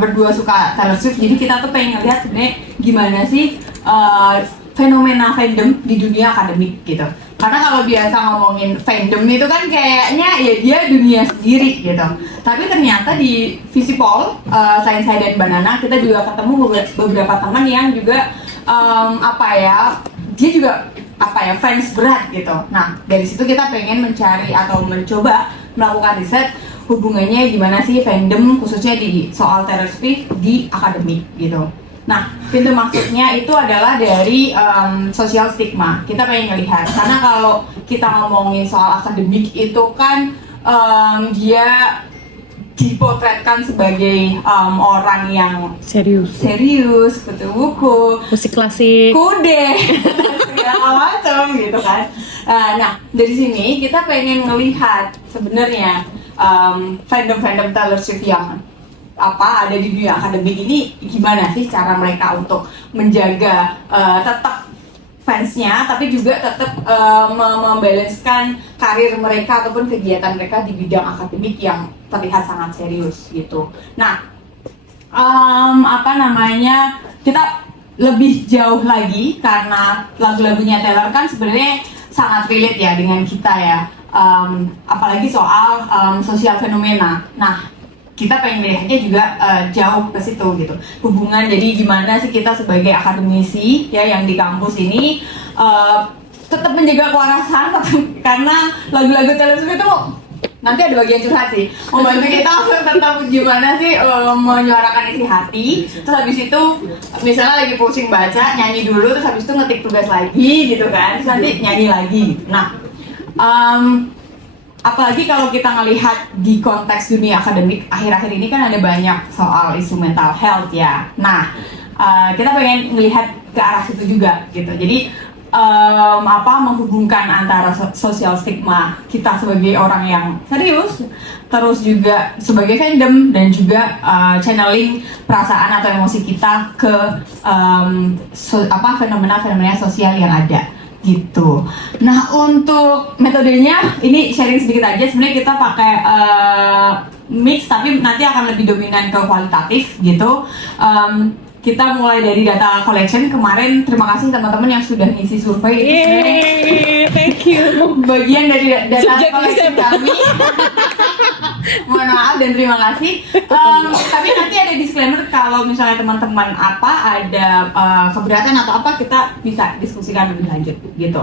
berdua suka Taylor Swift, jadi kita tuh pengen ngeliat sebenarnya gimana sih fenomena fandom di dunia akademik gitu. Karena kalau biasa ngomongin fandom itu kan kayaknya ya dia dunia sendiri gitu. Tapi ternyata di Visipol, Science High dan Banana kita juga ketemu beberapa teman yang juga dia juga fans berat gitu. Nah dari situ kita pengen mencari atau mencoba melakukan riset hubungannya gimana sih fandom khususnya di soal Taylor Swift di akademik gitu. Nah, pintu masuknya itu adalah dari sosial stigma. Kita pengen ngelihat karena kalau kita ngomongin soal akademik itu kan dia dipotretkan sebagai orang yang serius, betul buku, musik klasik, kude, segala macam gitu kan. Nah, dari sini kita pengen ngelihat sebenarnya fandom Taylor Swift yang ada di dunia akademik ini gimana sih cara mereka untuk menjaga tetap fansnya tapi juga tetap membalancekan karir mereka ataupun kegiatan mereka di bidang akademik yang terlihat sangat serius gitu. Nah, kita lebih jauh lagi karena lagu-lagunya Taylor kan sebenarnya sangat relate ya dengan kita ya. Apalagi soal sosial fenomena. Nah, kita pengen lihatnya juga jauh ke situ gitu. Hubungan jadi gimana sih kita sebagai akademisi ya yang di kampus ini tetap menjaga kewarasan karena lagu-lagu Taylor Swift itu nanti ada bagian curhat sih, membantu kita tetap gimana sih menyuarakan isi hati. Terus habis itu misalnya lagi pusing baca, nyanyi dulu, terus habis itu ngetik tugas lagi gitu kan, terus nanti nyanyi lagi. Nah, apalagi kalau kita ngelihat di konteks dunia akademik akhir-akhir ini kan ada banyak soal isu mental health ya. Nah, kita pengen melihat ke arah situ juga gitu. Jadi menghubungkan antara sosial stigma kita sebagai orang yang serius, terus juga sebagai fandom dan juga channeling perasaan atau emosi kita ke fenomena-fenomena sosial yang ada gitu. Nah untuk metodenya ini sharing sedikit aja. Sebenarnya kita pakai mix tapi nanti akan lebih dominan ke kualitatif gitu. Kita mulai dari data collection kemarin. Terima kasih teman-teman yang sudah ngisi survei. Thank you. Bagian dari data collection kami. Mohon maaf dan terima kasih. Tapi nanti ada disclaimer kalau misalnya teman-teman ada keberatan atau apa kita bisa diskusikan lebih lanjut gitu.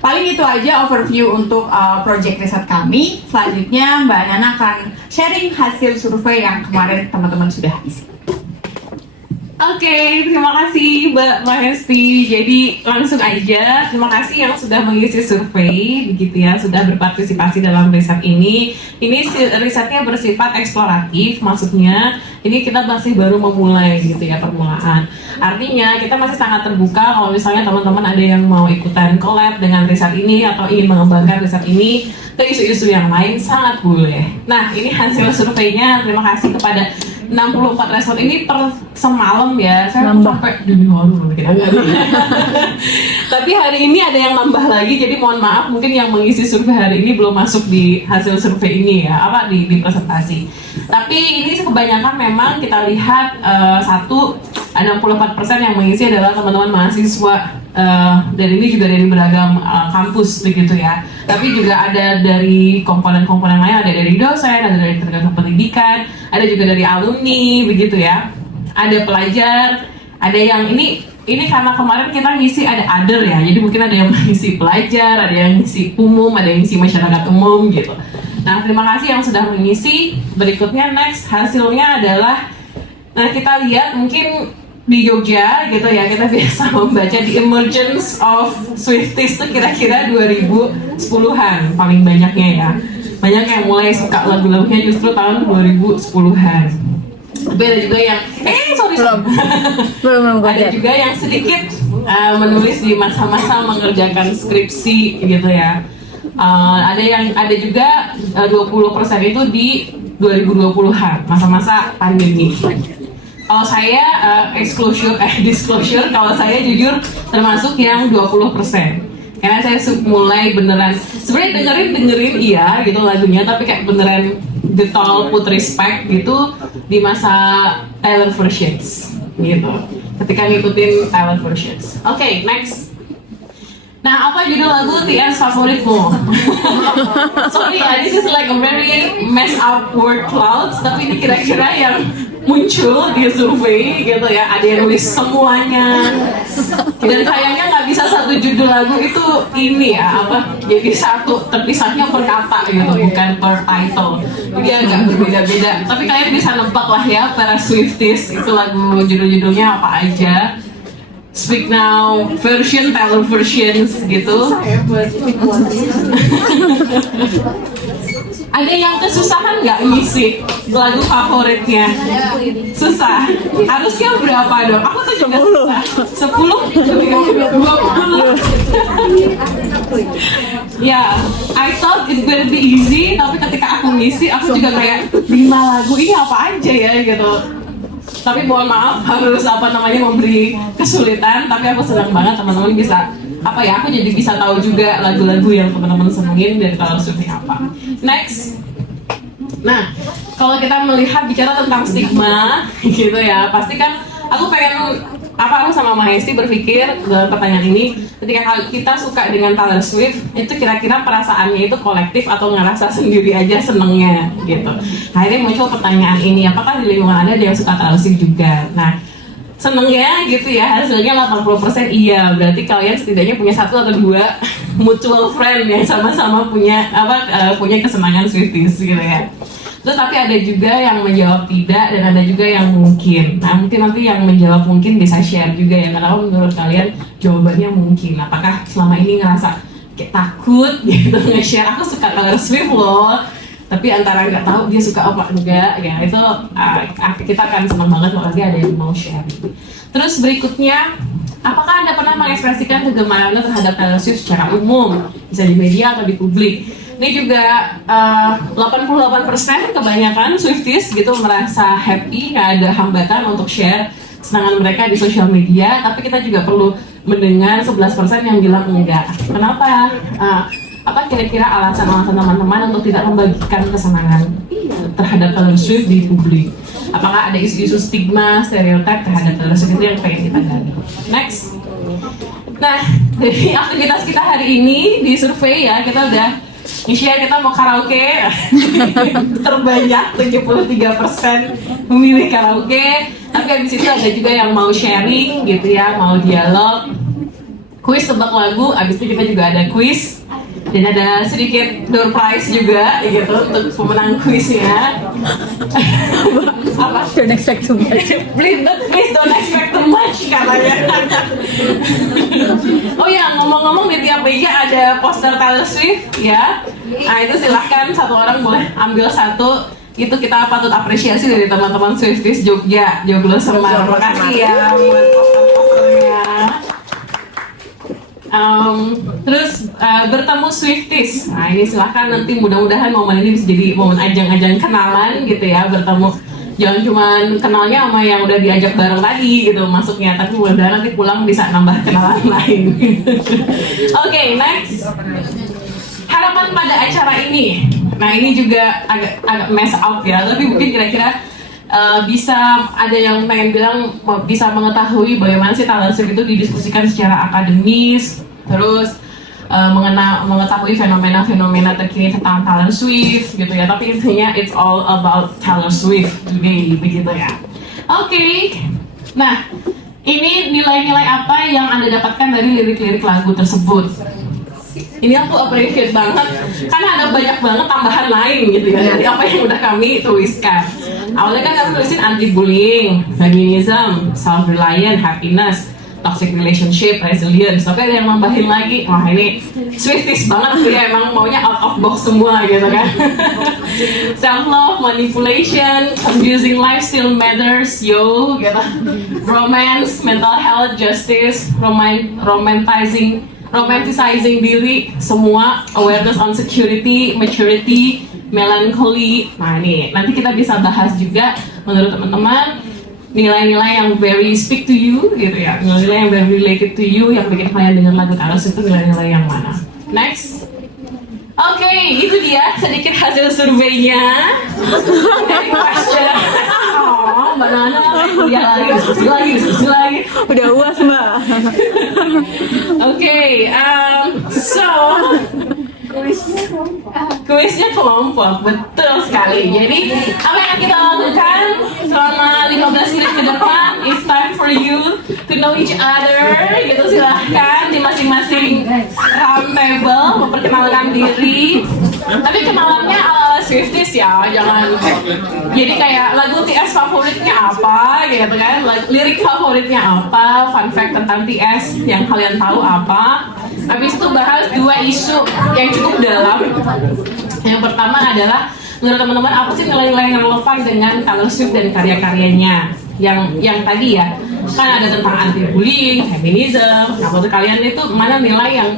Paling itu aja overview untuk project riset kami. Selanjutnya Mbak Nana akan sharing hasil survei yang kemarin teman-teman sudah isi. Oke, terima kasih Mbak Mahesti. Jadi langsung aja, terima kasih yang sudah mengisi survei, begitu ya, sudah berpartisipasi dalam riset ini. Ini risetnya bersifat eksploratif, maksudnya ini kita masih baru memulai gitu ya, permulaan. Artinya kita masih sangat terbuka kalau misalnya teman-teman ada yang mau ikutan collab dengan riset ini atau ingin mengembangkan riset ini ke isu-isu yang lain, sangat boleh. Nah, ini hasil surveinya. Terima kasih kepada 64 respon ini per semalam ya, saya sampai demi hari tapi hari ini ada yang nambah lagi, jadi mohon maaf mungkin yang mengisi survei hari ini belum masuk di hasil survei ini ya, di presentasi. Tapi ini kebanyakan memang kita lihat 64% yang mengisi adalah teman-teman mahasiswa dan ini juga dari beragam kampus begitu ya. Tapi juga ada dari komponen-komponen lain, ada dari dosen, ada dari tenaga pendidikan, ada juga dari alumni begitu ya. Ada pelajar, ada yang ini karena kemarin kita ngisi ada other ya, jadi mungkin ada yang mengisi pelajar, ada yang ngisi umum, ada yang ngisi masyarakat umum gitu. Nah terima kasih yang sudah mengisi. Berikutnya next hasilnya adalah, nah kita lihat mungkin di Jogja gitu ya, kita biasa membaca the emergence of Swifties itu kira-kira 2010-an paling banyaknya ya. Banyak yang mulai suka lagu-lagunya justru tahun 2010-an. Tapi ada juga yang belum ada juga yang sedikit menulis di masa-masa mengerjakan skripsi gitu ya. Ada juga 20% itu di 2020-an, masa-masa pandemi. Kalau saya disclosure, kalau saya jujur termasuk yang 20%. Karena saya mulai beneran, sebenarnya dengerin iya gitu lagunya, tapi kayak beneran getol put respect gitu di masa Taylor versions gitu. Ketika ngikutin Taylor versions. Oke, next. Nah, apa judul lagu TS favoritmu? Sorry ya, this is like a very mess up word clouds, tapi ini kira-kira yang muncul di survei gitu ya. Ada yang nulis semuanya. Dan kayaknya nggak bisa satu judul lagu itu ini ya, apa? Jadi satu terpisahnya per kata gitu, bukan per title. Jadi agak berbeda-beda. Tapi kalian bisa nebak lah ya, para Swifties itu lagu judul-judulnya apa aja. Speak Now version, Taylor versions gitu. Ada yang kesusahan nggak ngisi lagu favoritnya? Susah. Harusnya berapa dong? Aku tuh juga susah. 10? 20? Ya, I thought it will be easy, tapi ketika aku ngisi, aku juga kayak 5 lagu ini apa aja ya gitu. Tapi mohon maaf harus memberi kesulitan, tapi aku senang banget teman-teman bisa aku jadi bisa tahu juga lagu-lagu yang teman-teman senengin dan kalau Swift apa. Next. Nah, kalau kita melihat bicara tentang stigma gitu ya, pasti kan aku pengen aku sama Mahesti berpikir dalam pertanyaan ini, ketika kita suka dengan Taylor Swift, itu kira-kira perasaannya itu kolektif atau ngerasa sendiri aja senengnya gitu. Akhirnya muncul pertanyaan ini, apakah di lingkungan Anda ada yang suka Taylor Swift juga? Nah, senengnya gitu ya, hasilnya 80% iya, berarti kalian setidaknya punya 1 atau 2 mutual friend yang sama-sama punya punya kesenangan Swifties gitu ya. Terus tapi ada juga yang menjawab tidak dan ada juga yang mungkin. Nah mungkin nanti yang menjawab mungkin bisa share juga ya, karena menurut kalian jawabannya mungkin. Apakah selama ini ngerasa kayak takut gitu nge-share aku suka Taylor Swift loh, tapi antara nggak tahu dia suka apa enggak ya, itu kita akan senang banget kalau ada yang mau share. Terus berikutnya, apakah Anda pernah mengekspresikan kegemaran Anda terhadap Taylor Swift secara umum, bisa di media atau di publik? Ini juga 88% kebanyakan Swifties gitu merasa happy, nggak ada hambatan untuk share kesenangan mereka di sosial media. Tapi kita juga perlu mendengar 11% yang bilang enggak. Kenapa? Apa kira-kira alasan-alasan teman-teman untuk tidak membagikan kesenangan terhadap Taylor Swift di publik? Apakah ada isu-isu stigma, stereotip terhadap Taylor Swift itu yang pengen kita gali? Next. Nah, dari aktivitas kita hari ini di survei ya, kita udah Nisha, kita mau karaoke. Terbanyak 73% memilih karaoke. Tapi habis itu ada juga yang mau sharing gitu ya, mau dialog, kuis tebak lagu. Habis itu kita juga ada kuis dan ada sedikit door prize juga gitu untuk pemenang kuisnya. Apa? Don't expect too much. Please don't expect too much katanya. Oh ya, ngomong-ngomong di tiap meja ada poster Taylor Swift ya. Nah itu silahkan satu orang boleh ambil satu. Itu kita patut apresiasi dari teman-teman Swifties Jogja, Joglo Semar. Terima kasih ya buat poster-posternya. Terus bertemu Swifties. Nah ini silahkan, nanti mudah-mudahan momen ini bisa jadi momen ajang-ajang kenalan gitu ya, bertemu. Jangan cuma kenalnya sama yang udah diajak bareng tadi gitu masuknya, tapi mudah-mudahan nanti pulang bisa nambah kenalan lain. Oke, next. Harapan pada acara ini. Nah ini juga agak mess up ya, tapi mungkin kira-kira bisa ada yang pengen bilang bisa mengetahui bagaimana sih Taylor Swift itu didiskusikan secara akademis, terus mengetahui fenomena-fenomena terkini tentang Taylor Swift gitu ya. Tapi intinya it's all about Taylor Swift today begitu ya. Oke. Nah, ini nilai-nilai apa yang Anda dapatkan dari lirik-lirik lagu tersebut? Ini aku appreciate banget karena ada banyak banget tambahan lain gitu ya dari apa yang udah kami tuliskan. Awalnya kan kami tulisin anti-bullying, feminism, self-reliant, happiness, toxic relationship, resilience. Tapi ada yang nambahin lagi, wah ini Swifties banget ya, emang maunya out of box semua gitu kan. Self-love, manipulation, abusing life still matters, yo gitu. Romance, mental health, justice, romanticizing diri, semua, awareness on security, maturity, melancholy. Nah ini nanti kita bisa bahas juga menurut teman-teman nilai-nilai yang very speak to you gitu ya, nilai-nilai yang very related to you yang bikin kalian dengan lagu Taylor Swift itu nilai-nilai yang mana. Next. Oke, itu dia sedikit hasil surveinya dari question. Oh, Mbak Nana kuliah lagi, diskusi lagi. Udah uas Mbak. Oke, so kuisnya kelompok, betul sekali. Jadi apa yang kita lakukan selama 15 menit ke depan? It's time for you to know each other. Gitu, silahkan di masing-masing round table memperkenalkan diri. Tapi kenalannya ala Swifties ya, jangan. Jadi kayak lagu TS favoritnya apa, gitu kan? Lirik favoritnya apa? Fun fact tentang TS yang kalian tahu apa? Habis itu bahas 2 isu yang cukup dalam. Yang pertama adalah menurut teman-teman apa sih nilai-nilai yang relevan dengan Taylor Swift dan karya-karyanya? Yang tadi ya, kan ada tentang anti-bullying, feminism. Nah, menurut kalian itu mana nilai yang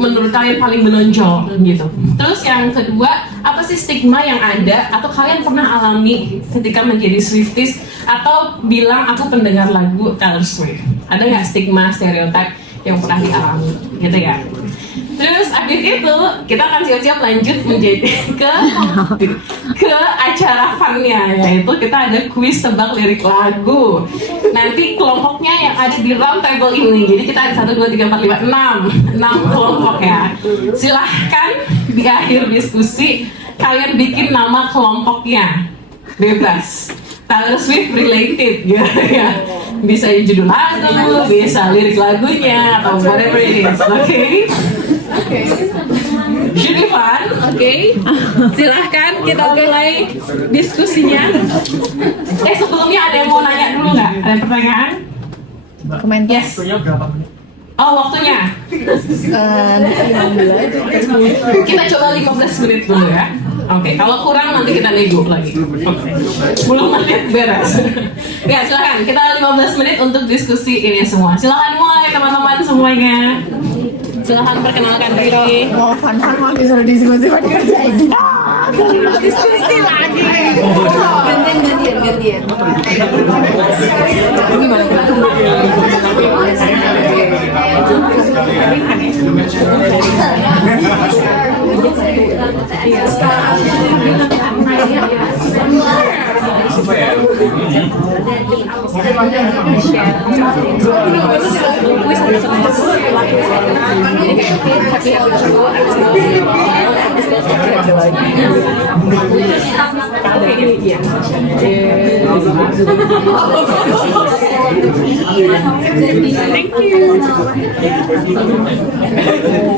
menurut kalian paling menonjol gitu? Terus yang kedua, apa sih stigma yang ada atau kalian pernah alami ketika menjadi Swifties atau bilang aku pendengar lagu Taylor Swift? Ada nggak stigma, stereotip yang pernah dialami gitu ya? Terus abis itu kita akan siap-siap lanjut menjadi ke acara funnya, yaitu kita ada kuis tebak lirik lagu. Nanti kelompoknya yang ada di round table ini, jadi kita ada 1, 2, 3, 4, 5, 6 kelompok ya. Silahkan di akhir diskusi kalian bikin nama kelompoknya, bebas. Taylor Swift related gitu ya. Bisa judul lagu, bisa lirik lagunya atau whatever it is, oke? Should be fun, oke? Silahkan kita mulai diskusinya. Sebelumnya ada yang mau nanya dulu nggak? Ada pertanyaan? Komentar. Yes. Oh, waktunya? 15. Kita coba 15 menit dulu ya. Oke, kalau kurang nanti kita nego lagi. 10 menit beres. Ya, silakan. Kita 15 menit untuk diskusi ini semua. Silakan mulai teman-teman semuanya. Silakan perkenalkan diri. Mau fun mau disuruh diskusi pakai kerjain. Diskusi lagi. Gantian. Gimana? Thank you.